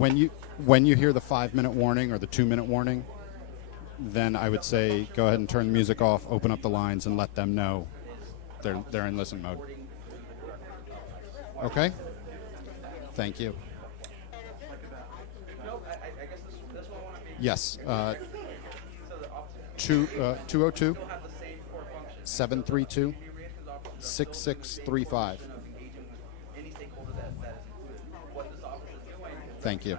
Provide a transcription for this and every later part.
when you hear the 5-minute warning or the 2-minute warning, then I would say go ahead and turn the music off, open up the lines, and let them know they're in listen mode. Okay. Thank you. Yes. 202 732 6635. Thank you.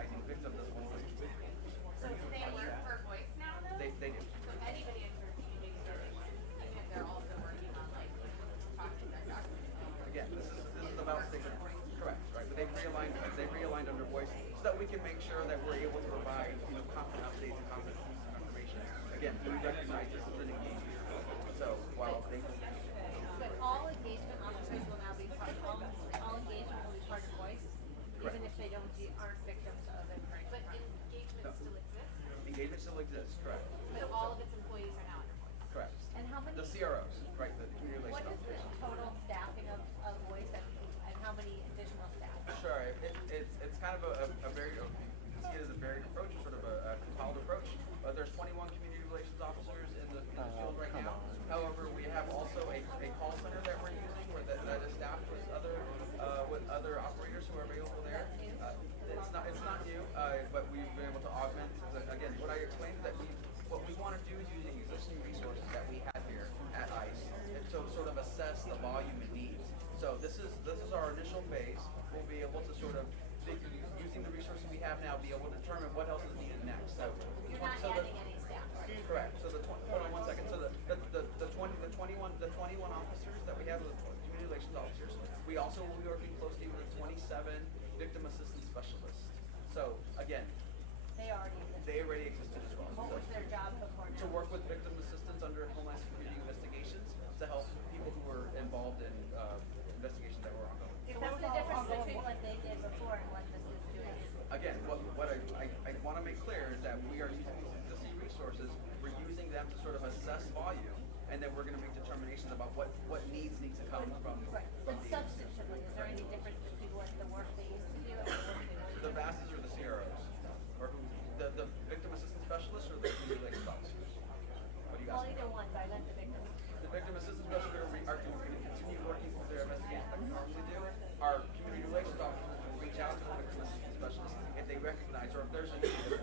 They've realigned under voice so that we can make sure that we're able to provide, confident updates and confident information. Again, we recognize this is an engagement. So while they But all engagement officers will now be all engagement will be part of voice, Correct. even if they aren't victims of it. But engagement still exists. engagement still exists, correct? But all of its employees are now under voice. Correct. And how many? The CROs, right? The community What relations is the officers. total staffing of voice and how many additional staff? Sure, it's kind of a very, you can see it as a varied approach, sort of a compiled approach. There's 21 community relations officers in the field right now. However, we have also a call center that we're using where that is staffed with other operators who are available there. It's not new, but we've been able to augment. Again, what I explained is that what we want to do is using existing resources that we have here at ICE and to sort of assess the volume and needs. So this is our initial phase. We'll be able to sort of, using the resources we have now, be able to determine what else is needed next. So You're not adding any staff, right? correct. So hold on one second. So the 21 officers that we have, the community relations officers, we also will be working closely with 27 victim assistance specialists. So again, They already existed. existed as well. What was their job before now? To work with victim assistance under Homeland Security investigations to help people who were involved in investigations that were ongoing. What's the difference between what they did before and what this is doing? Again, what I want to make clear is that we are using these existing resources. We're using them to sort of assess volume, and then we're going to make determinations about what needs need to come from Right. from But these. substantively, is there any difference between the work they used to do and the work they were The doing? VASs or the CROs, or the victim assistance specialists or the community relations officers. What do you Well, guys? either one, but I meant the victim. The victim assistance specialists are going to continue working with their investigation that we normally do. Our community relations officers will reach out to the victim assistance specialists if they recognize or if there's a need.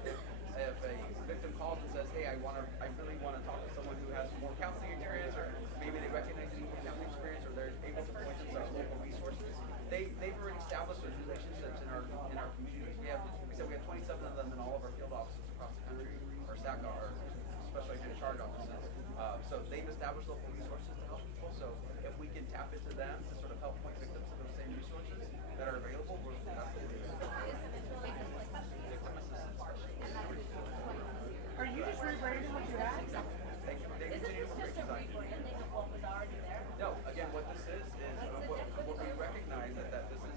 If a victim calls and says, "Hey, I really want to talk to someone who has more counseling experience," or maybe they recognize any counseling experience, or they're able to point them to our local resources. They've already established those relationships in our communities. We have 27 of them in all of our field offices across the country, or SACA, our special agent in charge offices. So they've established local resources to help people. So if we can tap into them to sort of help point victims to those same resources that are available, we're absolutely doing it. Victim assistance specialists. Are you just rebranding what you had? They Isn't continue this to work just a design. rebranding of what was already there? No, again, what this is what we recognize that this is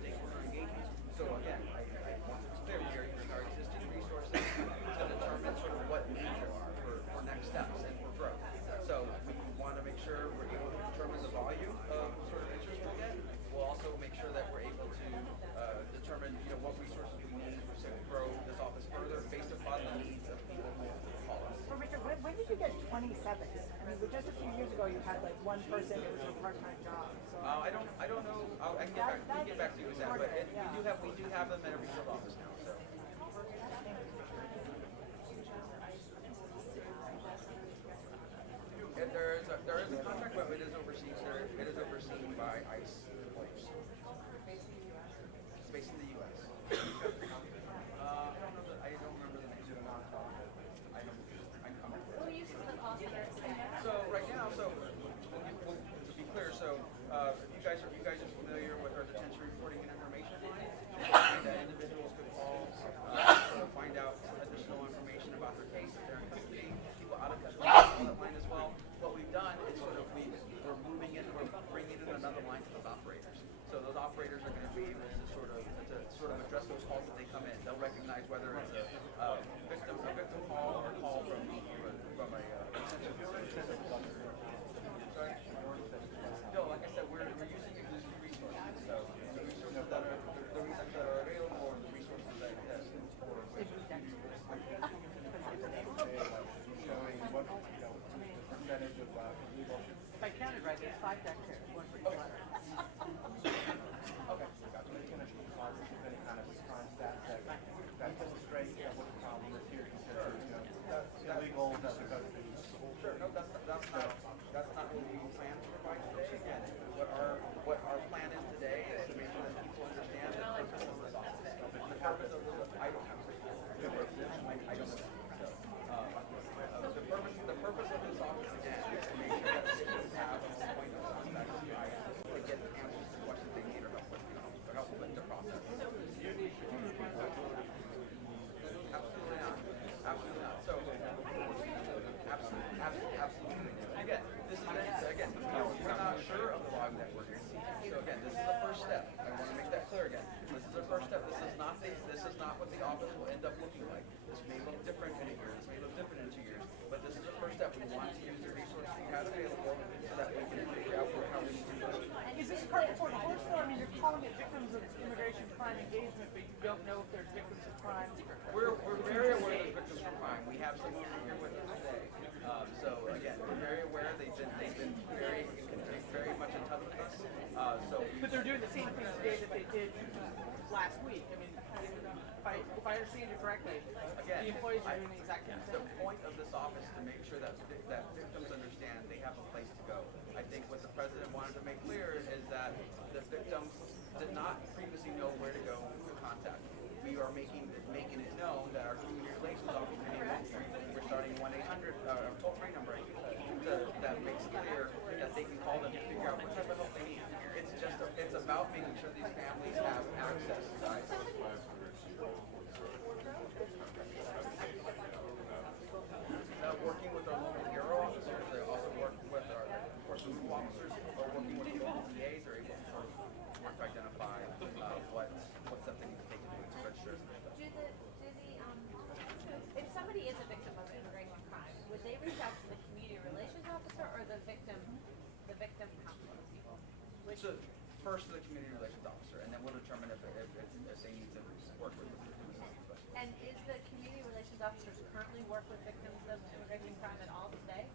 stakeholder engagement. So again, I want to be clear, we are using our existing resources to determine sort of what needs there are for next steps and for growth. So we want to make sure we're able to determine the volume of sort of interest we'll get. We'll also make sure that we're able to determine what resources we need to grow this office further based upon the needs of people who call us. Well, Richard, when did you get 27? I mean, just a few years ago, you had like one person. It was a part-time job. So. I don't know. I can get back to you with that, but we do have them at every field office now. So. And there is a contract, but it is overseen by ICE employees. It's based in the U.S. I don't remember the name of the Who uses the call center? So right now, to be clear, if you guys are familiar with our detention reporting and information line, that individual purpose of the, I don't have a I don't know. The purpose of this office again is to make sure that citizens have a point of contact with you guys to get answers to questions they need or help with, or help with the process. Absolutely not. Absolutely not. So, absolutely. Again, this is we're not sure of the log that we're going to see. So again, this is the first step. I want to make that clear again. This is the first step. This is not what the office will end up looking like. This may look different in a year. This may look different in 2 years. But this is the first step. We want to use the resources we have available so that we can figure out how we need to do it. Is this cart before the horse though? I mean, you're calling it victims of immigration crime engagement, but you don't know if there's victims of crime. We're very aware of victims of crime. We have some here with us today. So again, we're very aware. They've been very much in touch with us. But they're doing the same thing today that they did last week. I mean, if I understand you correctly, again, the employees are doing the exact same the thing. point of this office is to make sure that victims understand they have a place to go. I think what the president wanted to make clear is that the victims did not previously know where to go to contact. We are making it known that our community relations office, we're starting 1-800 toll-free number that makes clear that they can call them to figure out what type of help they need. It's about making sure these families have access to guys. Working with our local bureau officers, they also work with our group officers, or working with the local DAs, are able to sort of identify what steps they need to take to register. If somebody is a victim of immigration crime, would they reach out to the community relations officer or the victim counsel people? So first to the community relations officer, and then we'll determine if they need to work with the victim assistance specialist. And is the community relations officers currently work with victims of immigration crime at all today?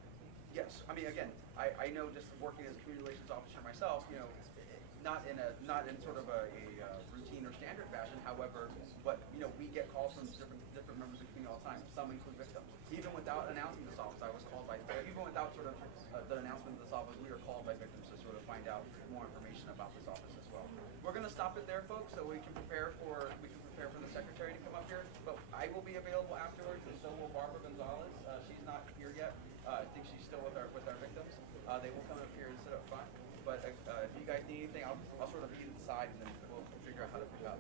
Yes, I mean again, I know just working as a community relations officer myself, not in sort of a routine or standard fashion. However, but we get calls from different members of the community all the time. Some include victims. Even without announcing this office, I was called by even without sort of the announcement of this office, we were called by victims to sort of find out more information about this office as well. We're going to stop it there, folks, so we can prepare for the secretary to come up here. But I will be available afterwards, and so will Barbara Gonzalez. She's not here yet. I think she's still with our victims. They will come up here and sit up front. But if you guys need anything, I'll sort of be to the side, and then we'll figure out how to pick up.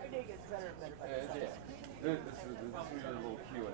Every day gets better and better. Yeah, this is a little Q&A.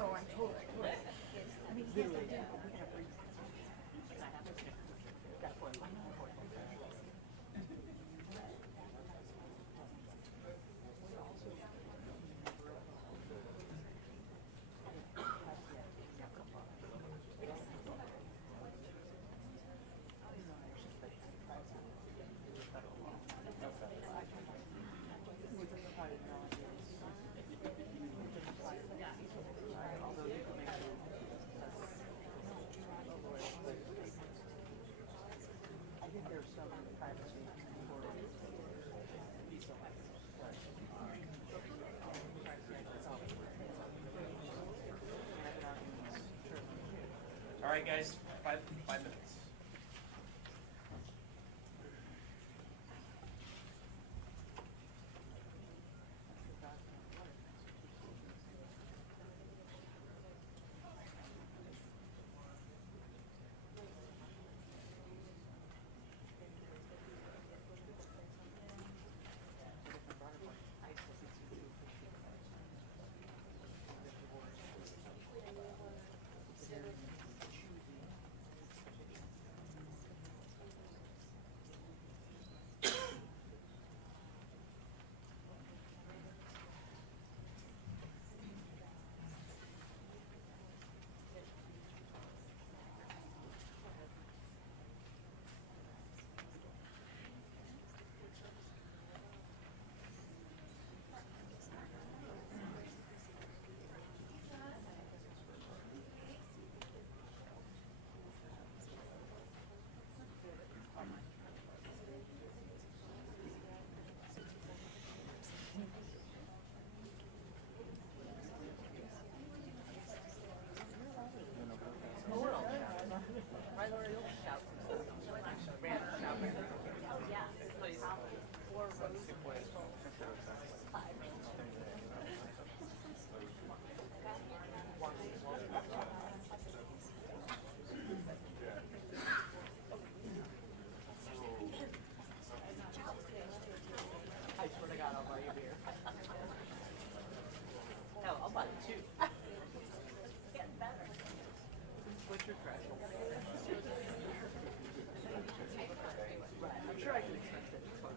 No, I'm totally. I mean, yes, I did, but we have reasons. And I have a sticker. That's what I'm for. I think there's some privacy for visa license, but All right, guys, 5 minutes. I swear to God, I'll buy you beer. Hell, I'll buy you two. Getting better. What's your threshold? Right, I'm sure I can accept it. It's fine.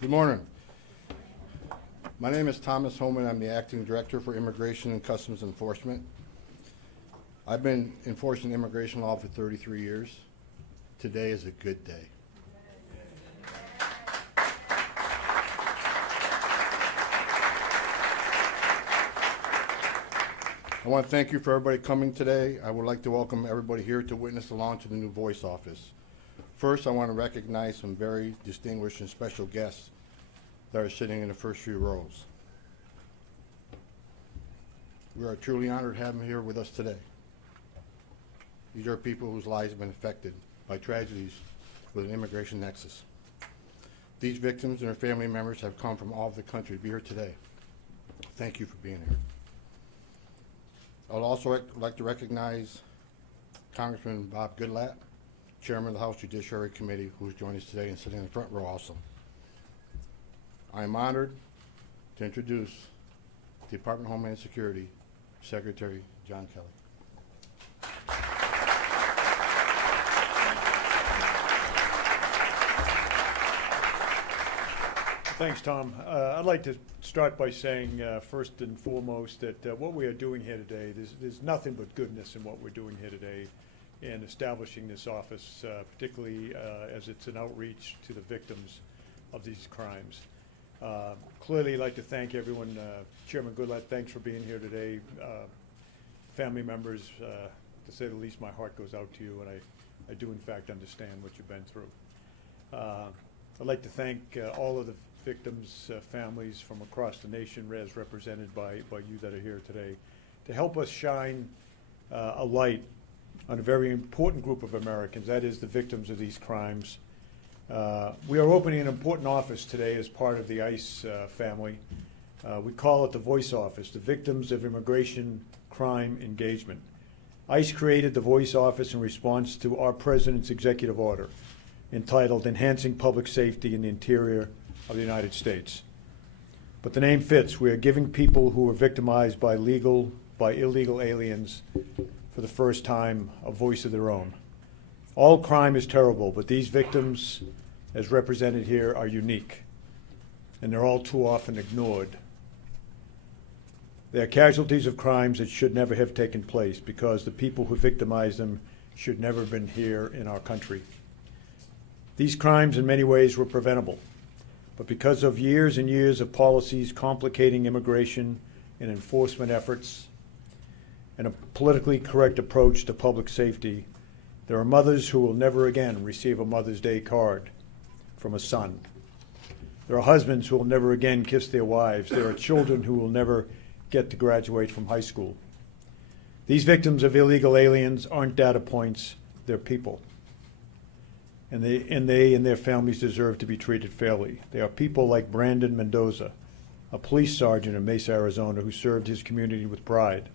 Good morning. My name is Thomas Holman. I'm the Acting Director for Immigration and Customs Enforcement. I've been enforcing immigration law for 33 years. Today is a good day. I want to thank you for everybody coming today. I would like to welcome everybody here to witness the launch of the new Voice office. First, I want to recognize some very distinguished and special guests that are sitting in the first few rows. We are truly honored to have them here with us today. These are people whose lives have been affected by tragedies with an immigration nexus. These victims and their family members have come from all over the country to be here today. Thank you for being here. I would also like to recognize Congressman Bob Goodlatte, Chairman of the House Judiciary Committee, who has joined us today and sitting in the front row also. I am honored to introduce Department of Homeland Security Secretary John Kelly. Thanks, Tom. I'd like to start by saying, first and foremost, that what we are doing here today, there's nothing but goodness in what we're doing here today in establishing this office, particularly as it's an outreach to the victims of these crimes. Clearly, I'd like to thank everyone. Chairman Goodlatte, thanks for being here today. Family members, to say the least, my heart goes out to you, and I do, in fact, understand what you've been through. I'd like to thank all of the victims' families from across the nation, as represented by you that are here today, to help us shine a light on a very important group of Americans, that is the victims of these crimes. We are opening an important office today as part of the ICE family. We call it the Voice Office, the Victims of Immigration Crime Engagement. ICE created the Voice Office in response to our President's executive order entitled Enhancing Public Safety in the Interior of the United States. But the name fits. We are giving people who are victimized by illegal aliens for the first time a voice of their own. All crime is terrible, but these victims, as represented here, are unique, and they're all too often ignored. They are casualties of crimes that should never have taken place because the people who victimized them should never have been here in our country. These crimes in many ways were preventable, but because of years and years of policies complicating immigration and enforcement efforts and a politically correct approach to public safety, there are mothers who will never again receive a Mother's Day card from a son. There are husbands who will never again kiss their wives. There are children who will never get to graduate from high school. These victims of illegal aliens aren't data points, they're people. And they and their families deserve to be treated fairly. They are people like Brandon Mendoza, a police sergeant in Mesa, Arizona, who served his community with pride.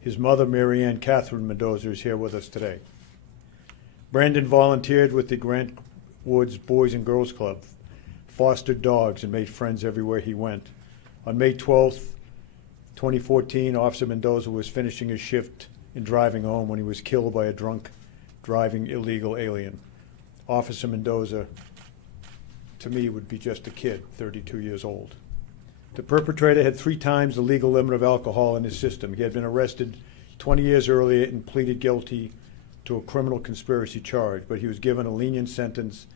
His mother, Mary Ann Catherine Mendoza, is here with us today. Brandon volunteered with the Grant Woods Boys and Girls Club, fostered dogs, and made friends everywhere he went. On May 12th, 2014, Officer Mendoza was finishing his shift in driving home when he was killed by a drunk driving illegal alien. Officer Mendoza, to me, would be just a kid, 32 years old. The perpetrator had 3 times the legal limit of alcohol in his system. He had been arrested 20 years earlier and pleaded guilty to a criminal conspiracy charge, but he was given a lenient sentence,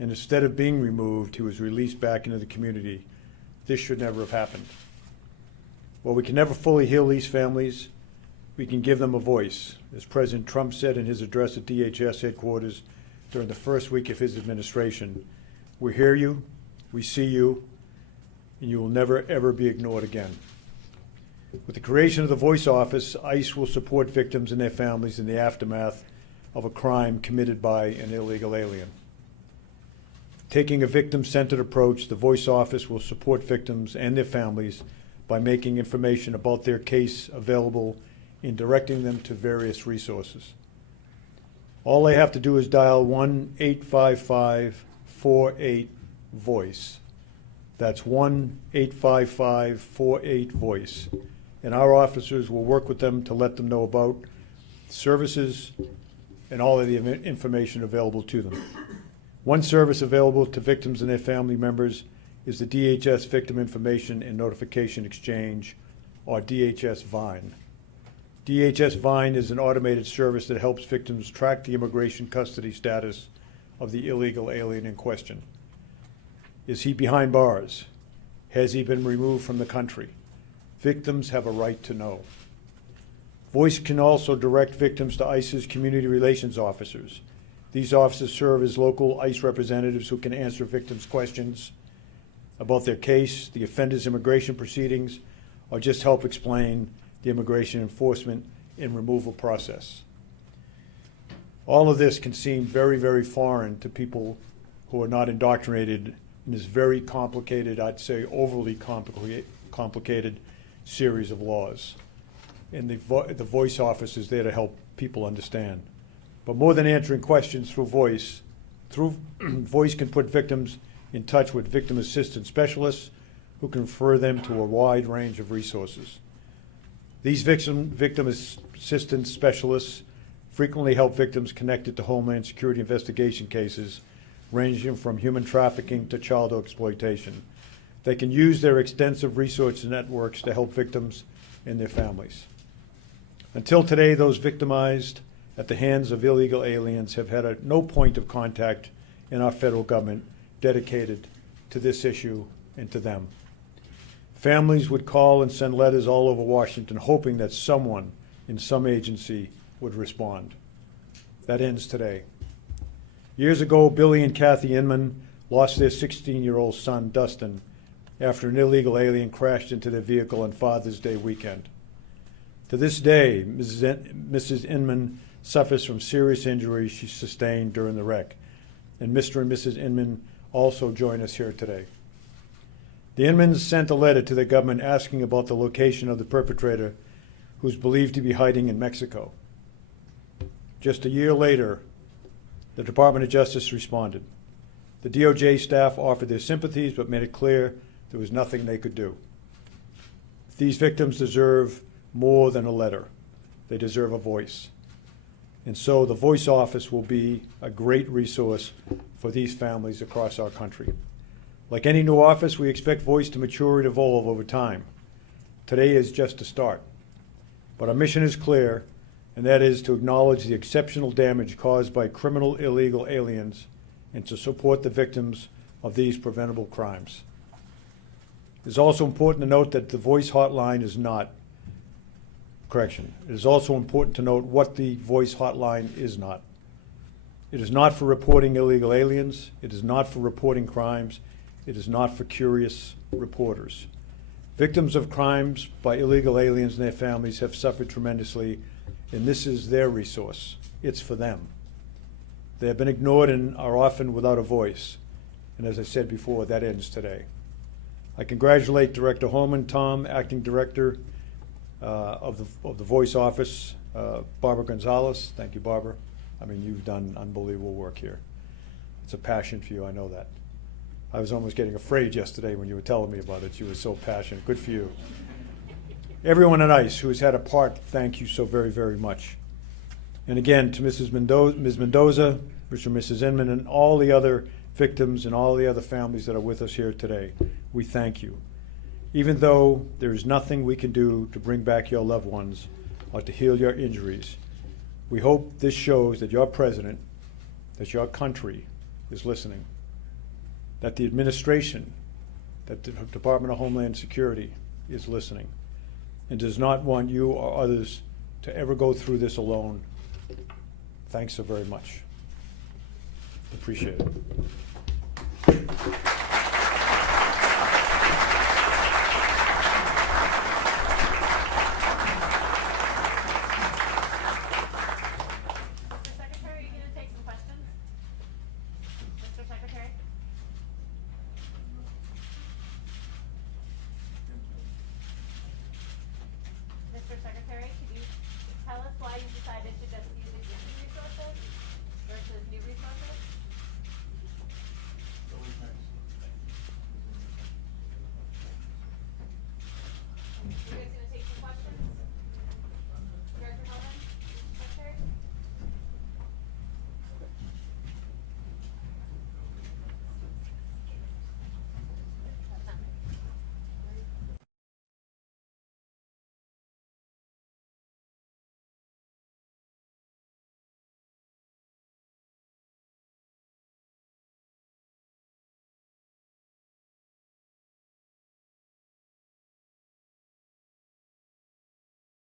and instead of being removed, he was released back into the community. This should never have happened. While we can never fully heal these families, we can give them a voice. As President Trump said in his address at DHS headquarters during the first week of his administration, we hear you, we see you, and you will never, ever be ignored again. With the creation of the Voice Office, ICE will support victims and their families in the aftermath of a crime committed by an illegal alien. Taking a victim-centered approach, the Voice Office will support victims and their families by making information about their case available and directing them to various resources. All they have to do is dial 1-855-48-VOICE. That's 1-855-48-VOICE. And our officers will work with them to let them know about services and all of the information available to them. One service available to victims and their family members is the DHS Victim Information and Notification Exchange, or DHS VINE. DHS VINE is an automated service that helps victims track the immigration custody status of the illegal alien in question. Is he behind bars? Has he been removed from the country? Victims have a right to know. Voice can also direct victims to ICE's community relations officers. These officers serve as local ICE representatives who can answer victims' questions about their case, the offender's immigration proceedings, or just help explain the immigration enforcement and removal process. All of this can seem very, very foreign to people who are not indoctrinated in this very complicated, I'd say overly complicated series of laws. And the voice office is there to help people understand. But more than answering questions through voice can put victims in touch with victim assistance specialists who can refer them to a wide range of resources. These victim assistance specialists frequently help victims connected to Homeland Security investigation cases ranging from human trafficking to child exploitation. They can use their extensive resource networks to help victims and their families. Until today, those victimized at the hands of illegal aliens have had no point of contact in our federal government dedicated to this issue and to them. Families would call and send letters all over Washington hoping that someone in some agency would respond. That ends today. Years ago, Billy and Kathy Inman lost their 16-year-old son, Dustin, after an illegal alien crashed into their vehicle on Father's Day weekend. To this day, Mrs. Inman suffers from serious injuries she sustained during the wreck, and Mr. and Mrs. Inman also join us here today. The Inmans sent a letter to the government asking about the location of the perpetrator, who's believed to be hiding in Mexico. Just a year later, the Department of Justice responded. The DOJ staff offered their sympathies but made it clear there was nothing they could do. These victims deserve more than a letter. They deserve a voice. And so the Voice Office will be a great resource for these families across our country. Like any new office, we expect Voice to mature and evolve over time. Today is just a start. But our mission is clear, and that is to acknowledge the exceptional damage caused by criminal illegal aliens and to support the victims of these preventable crimes. It is also important to note that the Voice Hotline is not. It is also important to note what the Voice Hotline is not. It is not for reporting illegal aliens. It is not for reporting crimes. It is not for curious reporters. Victims of crimes by illegal aliens and their families have suffered tremendously, and this is their resource. It's for them. They have been ignored and are often without a voice. And as I said before, that ends today. I congratulate Director Holman, Tom, Acting Director of the Voice Office, Barbara Gonzalez. Thank you, Barbara. I mean, you've done unbelievable work here. It's a passion for you, I know that. I was almost getting afraid yesterday when you were telling me about it. You were so passionate. Good for you. Everyone at ICE who has had a part, thank you so very, very much. And again, to Ms. Mendoza, Mr. and Mrs. Inman, and all the other victims and all the other families that are with us here today, we thank you. Even though there is nothing we can do to bring back your loved ones or to heal your injuries, we hope this shows that your president, that your country is listening, that the administration, that the Department of Homeland Security is listening, and does not want you or others to ever go through this alone. Thanks so very much. Appreciate it.